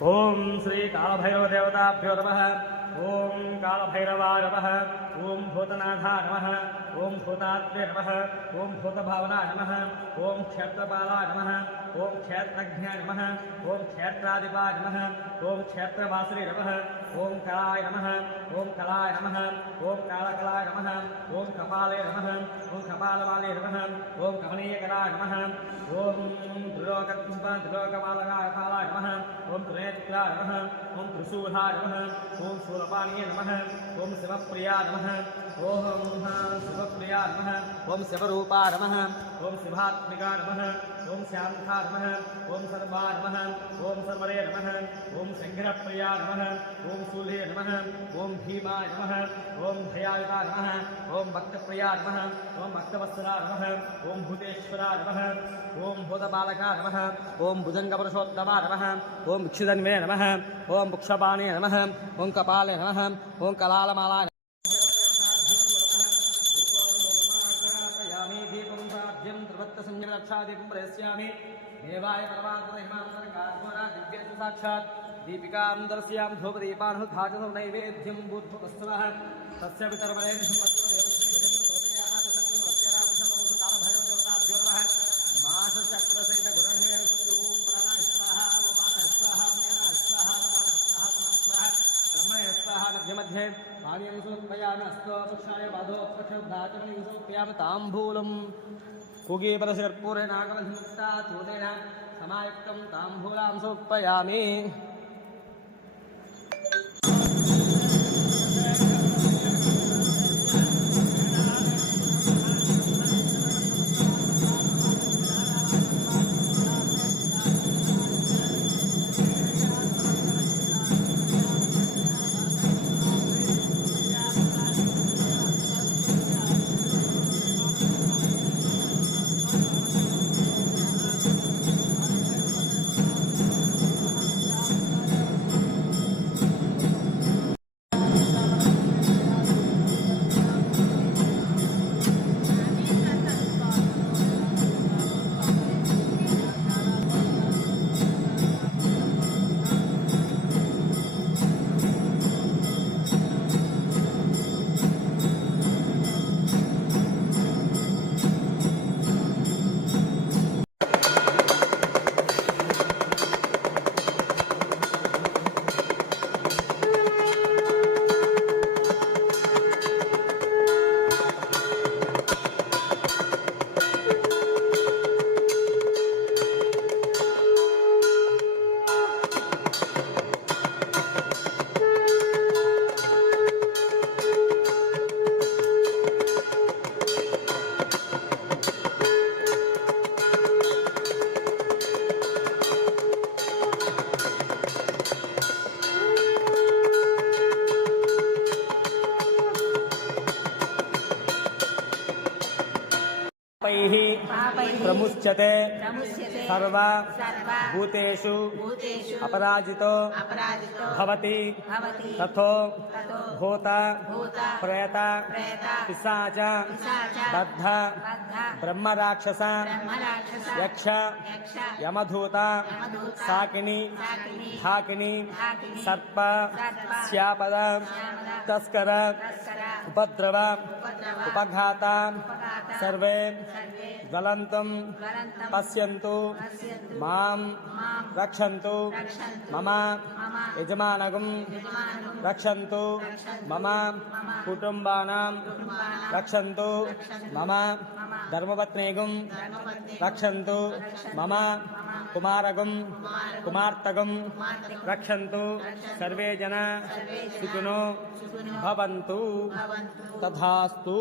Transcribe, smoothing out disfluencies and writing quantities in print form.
ओम श्री कालभैरव देवताभ्यो नमः। ओम कालभैरवाय नमः। ओम भूतनाथाय नमः। ओम भूतात्मे नमः। ओम भूतभावनाय नमः। ओम क्षेत्रपालाय नमः। ओम क्षेत्रज्ञाय नमः। ओम क्षेत्राधिपाय नमः। ओम क्षेत्रवासिने नमः। ओम कलाय नमः। ओम कलाय नमः। ओम कालकलाय नमः। ओम कपाले नमः। ओम कपालवाले नमः। ओम कमनीयकलाय नमः। ओम त्रिलोकमालकाय कालाय नमः। ओम त्रिनेत्राय नमः। ओम त्रिशूलाय नमः। ओम शूलपाणिये नमः। ओम शिवप्रियाय नमः। ओम शिवप्रियाय नमः। ओम शिवरूपाय नमः। ओम शिवात्मिकाय नमः। ओम शान्ताय नमः। ओम सर्वाय नमः। ओम सर्वरे नमः। ओम शङ्करप्रियाय नमः। ओम शूले नमः। ओम भीमाय नमः। ओम भयायुताय नमः। ओम भक्तप्रियाय नमः। ओम भक्तवत्सलाय नमः। ओम भूतेश्वराय नमः। ओम भूतबालकाय नमः। ओम भुजङ्गपुरुषोत्तमाय नमः। ओम भिक्षुधन्वे नमः। ओम पुक्षपाणे नमः। ओम कपाले नमः। ओम कलालमालाय देवाय साक्षात् दीपिकां दर्शयां धूपदीपान् धाजनं नैवेद्यं भूत्वस्तवः तस्य वितर्वणेन मध्ये पानीयं समर्पयामि अस्तोपक्षाय बाधोपक्षाचमनीं समर्पयामि ताम्बूलं कुगीपरशर्पूरेणागमधिमुक्ता चूतेन समायुक्तं ताम्बूलां समर्पयामि। प्रमुच्यते सर्व भूतेषु अपराजितो भवति तथो भूत प्रेत पिशाच बद्ध ब्रह्मराक्षस यक्ष यमधूत साकिनी ढाकिनी सर्प श्यापद तस्कर उपद्रव उपघाता सर्वे ज्वलन्तं पश्यन्तु मां रक्षन्तु मम यजमानगं रक्षन्तु मम कुटुम्बानां रक्षन्तु मम धर्मपत्नीगं रक्षन्तु मम कुमारगं कुमार्तगं रक्षन्तु सर्वे जना सुखिनो भवन्तु तथास्तु।